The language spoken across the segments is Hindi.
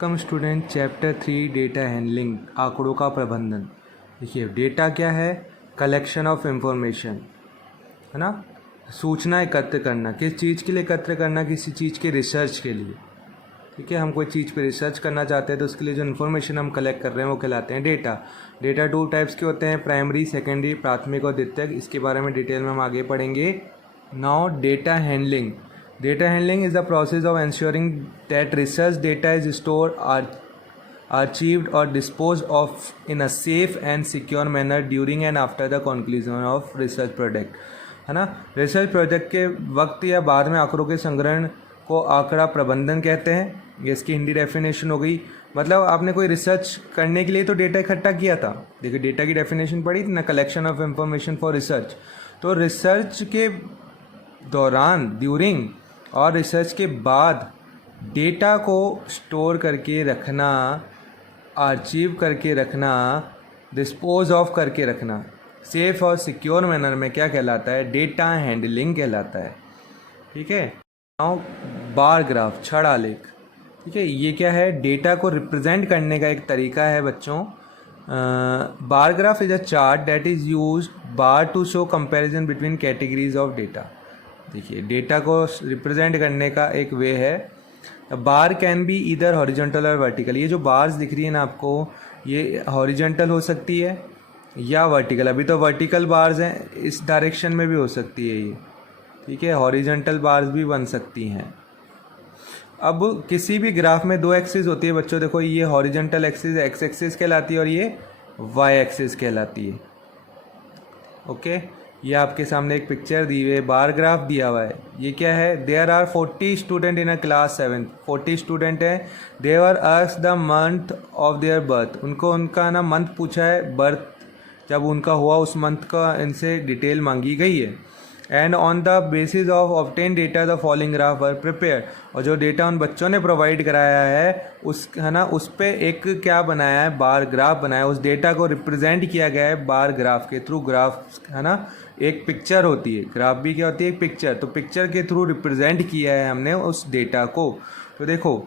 कम स्टूडेंट चैप्टर 3 डेटा हैंडलिंग आंकड़ों का प्रबंधन। देखिए डेटा क्या है? कलेक्शन ऑफ इंफॉर्मेशन, है ना। सूचना एकत्र करना, किस चीज़ के लिए एकत्र करना? किसी चीज़ के रिसर्च के लिए। ठीक है, हम कोई चीज़ पे रिसर्च करना चाहते हैं तो उसके लिए जो इन्फॉर्मेशन हम कलेक्ट कर रहे हैं वो कहलाते हैं डेटा। डेटा टू टाइप्स के होते हैं, प्राइमरी, सेकेंडरी, प्राथमिक और द्वितीयक। इसके बारे में डिटेल में हम आगे पढ़ेंगे। Now data handling. Data handling is the process of ensuring that research data is stored, archived or disposed of in a safe and secure manner during and after the conclusion of research project, है ना। रिसर्च प्रोजेक्ट के वक्त या बाद में आंकड़ों के संग्रहण को आंकड़ा प्रबंधन कहते हैं। ये इसकी हिंदी डेफिनेशन हो गई। मतलब आपने कोई रिसर्च करने के लिए तो डेटा इकट्ठा किया था। देखिए डेटा की डेफिनेशन पढ़ी थी ना, collection of information for research. तो रिसर्च के दौरान, ड्यूरिंग और रिसर्च के बाद डेटा को स्टोर करके रखना, आर्चीव करके रखना, डिस्पोज ऑफ करके रखना सेफ और सिक्योर मैनर में क्या कहलाता है? डेटा हैंडलिंग कहलाता है। ठीक है। नाउ बार ग्राफ, छड़ आलेख। ठीक है, ये क्या है? डेटा को रिप्रेजेंट करने का एक तरीका है बच्चों। Bar graph is a chart that is use bar to show comparison between categories of data. देखिए डेटा को रिप्रेजेंट करने का एक वे है। बार कैन बी इधर हॉरिजॉन्टल और वर्टिकल। ये जो बार्स दिख रही है ना आपको, ये हॉरिजॉन्टल हो सकती है या वर्टिकल। अभी तो वर्टिकल बार्स हैं, इस डायरेक्शन में भी हो सकती है ये। ठीक है, हॉरिजॉन्टल बार्स भी बन सकती हैं। अब किसी भी ग्राफ में दो एक्सिस होती है बच्चों। देखो ये हॉरिजॉन्टल एक्सिस एक्स एक्सिस कहलाती है और ये वाई एक्सिस कहलाती है। ओके, ये आपके सामने एक पिक्चर दी हुई है, बार ग्राफ दिया हुआ है। ये क्या है? There are 40 student in a class 7। 40 student हैं। They are asked the month of their birth. उनको उनका ना मंथ पूछा है, बर्थ जब उनका हुआ उस मंथ का इनसे डिटेल मांगी गई है। And on the basis of obtain data the following graph were prepare. और जो डेटा उन बच्चों ने प्रोवाइड कराया है उस, है ना, उस पर एक क्या बनाया है? बार ग्राफ बनाया है। उस डेटा को रिप्रेजेंट किया गया है बार ग्राफ के थ्रू। ग्राफ, है ना, एक पिक्चर होती है। ग्राफ भी क्या होती है? एक पिक्चर। तो पिक्चर के थ्रू रिप्रेजेंट किया है हमने उस डेटा को। तो देखो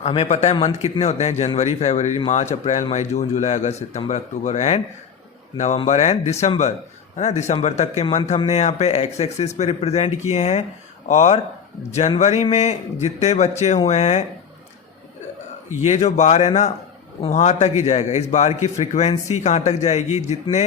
हमें पता है मंथ कितने होते हैं? जनवरी, फरवरी, मार्च, अप्रैल, मई, जून, जुलाई, अगस्त, सितंबर, अक्टूबर एंड नवंबर एंड दिसंबर, है ना। दिसंबर तक के मंथ हमने यहाँ पे एक्स एक्सिस पे रिप्रेजेंट किए हैं। और जनवरी में जितने बच्चे हुए हैं, ये जो बार है ना वहाँ तक ही जाएगा। इस बार की फ्रीक्वेंसी कहाँ तक जाएगी? जितने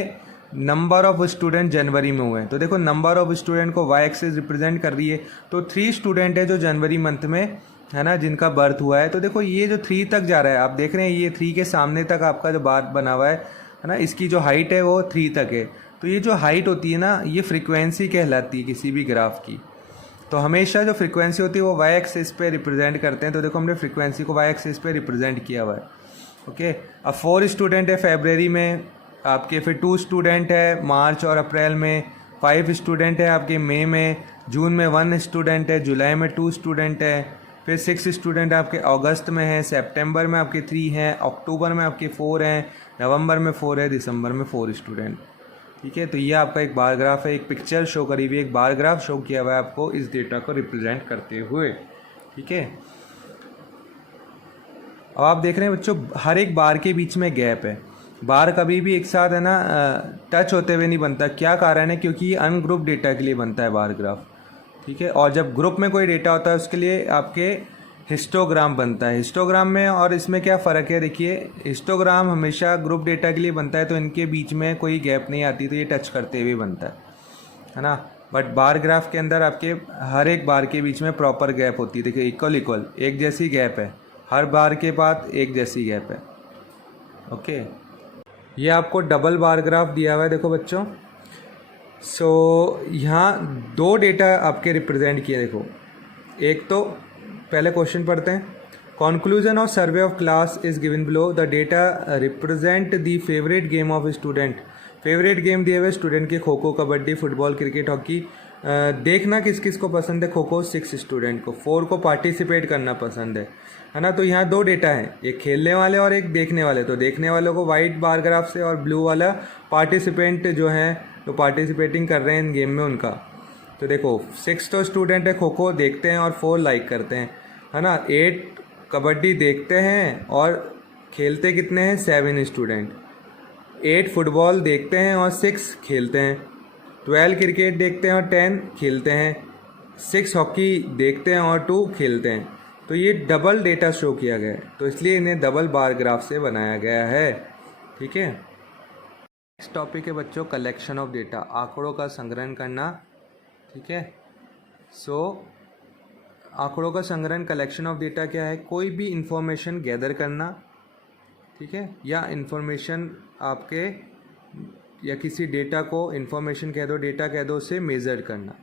नंबर ऑफ स्टूडेंट जनवरी में हुए हैं। तो देखो नंबर ऑफ स्टूडेंट को वाई एक्सिस रिप्रेजेंट कर रही है। तो 3 स्टूडेंट है जो जनवरी मंथ में, है ना, जिनका बर्थ हुआ है। तो देखो ये जो 3 तक जा रहा है, आप देख रहे हैं ये 3 के सामने तक आपका जो बार बना हुआ है ना, इसकी जो हाइट है वो 3 तक है। तो ये जो हाइट होती है ना, ये फ्रीक्वेंसी कहलाती है किसी भी ग्राफ की। तो हमेशा जो फ्रीक्वेंसी होती है वो वाई एक्सिस पे रिप्रेजेंट करते हैं। तो देखो हमने फ्रीक्वेंसी को वाई एक्सिस पे रिप्रेजेंट किया हुआ है। ओके, अब 4 स्टूडेंट है फरवरी में आपके, फिर 2 स्टूडेंट है मार्च और अप्रैल में, 5 स्टूडेंट है आपके मई में, जून में 1 स्टूडेंट है, जुलाई में 2 स्टूडेंट है, फिर 6 स्टूडेंट आपके अगस्त में है, सितंबर में आपके 3 हैं, अक्टूबर में आपके 4 हैं, नवंबर में 4 है, दिसंबर में 4 स्टूडेंट। ठीक है, तो ये आपका एक बार ग्राफ है। एक पिक्चर शो करी हुई, एक बार ग्राफ शो किया हुआ है आपको इस डेटा को रिप्रेजेंट करते हुए। ठीक है, अब आप देख रहे हैं बच्चों हर एक बार के बीच में गैप है। बार कभी भी एक साथ, है ना, टच होते हुए नहीं बनता। क्या कारण है? क्योंकि ये अनग्रुप डेटा के लिए बनता है बार ग्राफ। ठीक है, और जब ग्रुप में कोई डेटा होता है उसके लिए आपके हिस्टोग्राम बनता है। हिस्टोग्राम में और इसमें क्या फ़र्क है? देखिए हिस्टोग्राम हमेशा ग्रुप डेटा के लिए बनता है तो इनके बीच में कोई गैप नहीं आती, तो ये टच करते हुए बनता है ना। बट बार ग्राफ के अंदर आपके हर एक बार के बीच में प्रॉपर गैप होती है। देखिए इक्वल इक्वल एक जैसी गैप है, हर बार के बाद एक जैसी गैप है। ओके, ये आपको डबल बार ग्राफ दिया हुआ है। देखो बच्चों, सो यहाँ 2 डेटा आपके रिप्रेजेंट किए। देखो एक तो पहले क्वेश्चन पढ़ते हैं। Conclusion of survey of class is given below. The data represent the favourite game of student. Favourite game दिए हुए स्टूडेंट के kho kho, kabaddi, football, cricket, hockey. देखना किस किस को पसंद है। खो खो 6 स्टूडेंट को, 4 को पार्टिसिपेट करना पसंद है ना। तो यहाँ 2 डेटा हैं, एक खेलने वाले और एक देखने वाले। तो देखने वालों को वाइट बार ग्राफ से और ब्लू वाला पार्टिसिपेंट जो हैं तो पार्टिसिपेटिंग कर रहे हैं इन गेम में उनका। तो देखो 6 तो स्टूडेंट है, खो खो देखते हैं और 4 लाइक करते हैं, है ना। 8 कबड्डी देखते हैं और खेलते कितने हैं 7 स्टूडेंट। 8 फुटबॉल देखते हैं और 6 खेलते हैं। 12 क्रिकेट देखते हैं और 10 खेलते हैं। 6 हॉकी देखते हैं और 2 खेलते हैं। तो ये डबल डेटा शो किया गया है, तो इसलिए इन्हें डबल बार ग्राफ से बनाया गया है। ठीक है। नेक्स्ट टॉपिक है बच्चों कलेक्शन ऑफ डेटा, आंकड़ों का संग्रहण करना। ठीक है। आंकड़ों का संग्रहण कलेक्शन ऑफ डेटा क्या है? कोई भी इंफॉर्मेशन गैदर करना, ठीक है, या इंफॉर्मेशन आपके या किसी डेटा को इंफॉर्मेशन कह दो, डेटा कह दो, उसे मेजर करना।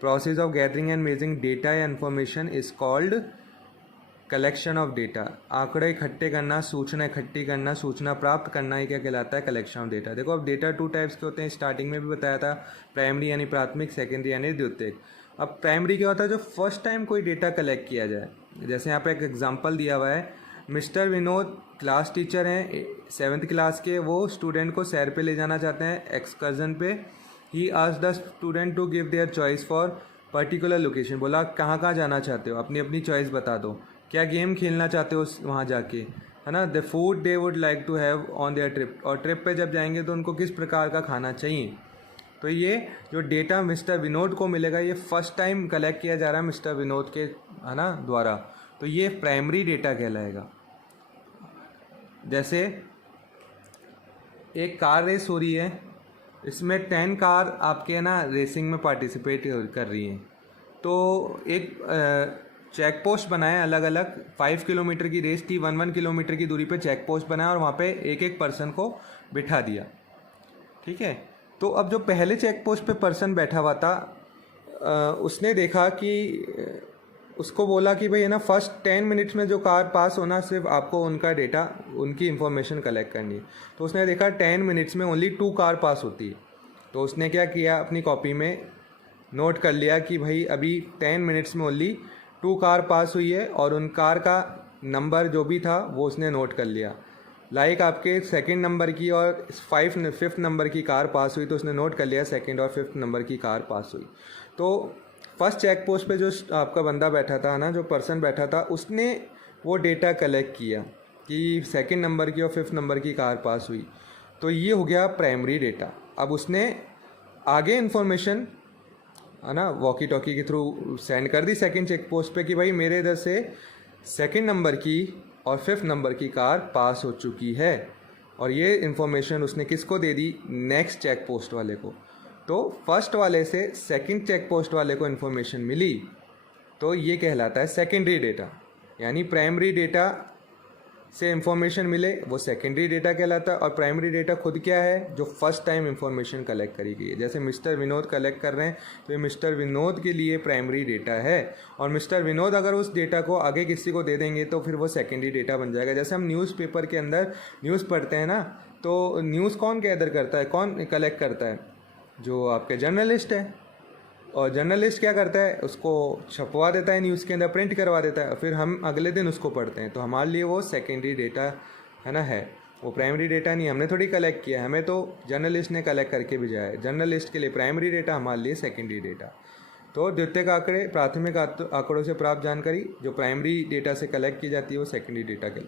Process of gathering and measuring data या information is called collection of data. आंकड़े इकट्ठे करना, सूचना इकट्ठी करना, सूचना प्राप्त करना, ये क्या कहलाता है? Collection of data. देखो अब डेटा 2 टाइप्स के होते हैं, स्टार्टिंग में भी बताया था, प्राइमरी यानी प्राथमिक, सेकेंडरी यानी द्वितीयक। अब प्राइमरी क्या होता है? जो फर्स्ट टाइम कोई डेटा कलेक्ट किया जाए। जैसे यहाँ पे एक एग्जांपल दिया हुआ है, मिस्टर विनोद क्लास टीचर हैं 7th क्लास के, वो स्टूडेंट को सैर पे ले जाना चाहते हैं, एक्सकर्जन पे। He asked the student to give their choice for particular location. बोला कहाँ कहाँ जाना चाहते हो, अपनी अपनी चॉइस बता दो, क्या गेम खेलना चाहते हो वहाँ जाके, है ना। The food they would like to have on their trip, और ट्रिप पे जब जाएंगे तो उनको किस प्रकार का खाना चाहिए। तो ये जो डेटा मिस्टर विनोद को मिलेगा, ये फर्स्ट टाइम कलेक्ट किया जा रहा है मिस्टर विनोद के, है ना, द्वारा। तो ये प्राइमरी डेटा कहलाएगा। जैसे एक कार रेस हो रही है, इसमें 10 कार आपके ना रेसिंग में पार्टिसिपेट कर रही हैं। तो एक चेक पोस्ट बनाए अलग अलग, 5 किलोमीटर की रेस थी, 1 किलोमीटर की दूरी पे चेक पोस्ट बनाया और वहाँ पे एक एक पर्सन को बिठा दिया। ठीक है। तो अब जो पहले चेक पोस्ट पे पर्सन बैठा हुआ था, उसने देखा कि उसको बोला कि भाई है ना, फर्स्ट 10 मिनट्स में जो कार पास होना, सिर्फ आपको उनका डेटा, उनकी इन्फॉर्मेशन कलेक्ट करनी है। तो उसने देखा 10 मिनट्स में ओनली 2 कार पास होती है। तो उसने क्या किया, अपनी कॉपी में नोट कर लिया कि भाई अभी 10 मिनट्स में ओनली 2 कार पास हुई है, और उन कार का नंबर जो भी था वो उसने नोट कर लिया। लाइक आपके 2nd नंबर की और 5th नंबर की कार पास हुई, तो उसने नोट कर लिया 2nd और 5th नंबर की कार पास हुई। तो फर्स्ट चेक पोस्ट पे जो आपका बंदा बैठा था ना, जो पर्सन बैठा था, उसने वो डेटा कलेक्ट किया कि 2nd नंबर की और 5th नंबर की कार पास हुई। तो ये हो गया प्राइमरी डेटा। अब उसने आगे इन्फॉर्मेशन, है ना, वॉकी टॉकी के थ्रू सेंड कर दी 2nd चेक पोस्ट पे कि भाई मेरे इधर से 2nd नंबर की और 5th नंबर की कार पास हो चुकी है। और ये इन्फॉर्मेशन उसने किसको दे दी? नेक्स्ट चेक पोस्ट वाले को। तो फर्स्ट वाले से 2nd चेक पोस्ट वाले को इन्फॉर्मेशन मिली, तो ये कहलाता है सेकेंडरी डेटा। यानी प्राइमरी डेटा से इन्फॉर्मेशन मिले वो सेकेंडरी डेटा कहलाता है, और प्राइमरी डेटा खुद क्या है? जो फर्स्ट टाइम इन्फॉर्मेशन कलेक्ट करी गई है। जैसे मिस्टर विनोद कलेक्ट कर रहे हैं, तो ये मिस्टर विनोद के लिए प्राइमरी डेटा है, और मिस्टर विनोद अगर उस डेटा को आगे किसी को दे देंगे तो फिर वो सेकेंडरी डेटा बन जाएगा। जैसे हम न्यूज़पेपर के अंदर न्यूज़ पढ़ते हैं ना, तो न्यूज़ कौन गैदर करता है, कौन कलेक्ट करता है? जो आपके जर्नलिस्ट है। और जर्नलिस्ट क्या करता है? उसको छपवा देता है न्यूज़ के अंदर, प्रिंट करवा देता है, फिर हम अगले दिन उसको पढ़ते हैं। तो हमारे लिए वो सेकेंडरी डेटा है ना, है वो प्राइमरी डेटा नहीं। हमने थोड़ी कलेक्ट किया, हमें तो जर्नलिस्ट ने कलेक्ट करके भेजा है। जर्नलिस्ट के लिए प्राइमरी डेटा, हमारे लिए सेकेंडरी डेटा। तो द्वितीयक आंकड़े, प्राथमिक आंकड़ों से प्राप्त जानकारी जो प्राइमरी डेटा से कलेक्ट की जाती है, वो सेकेंडरी डेटा के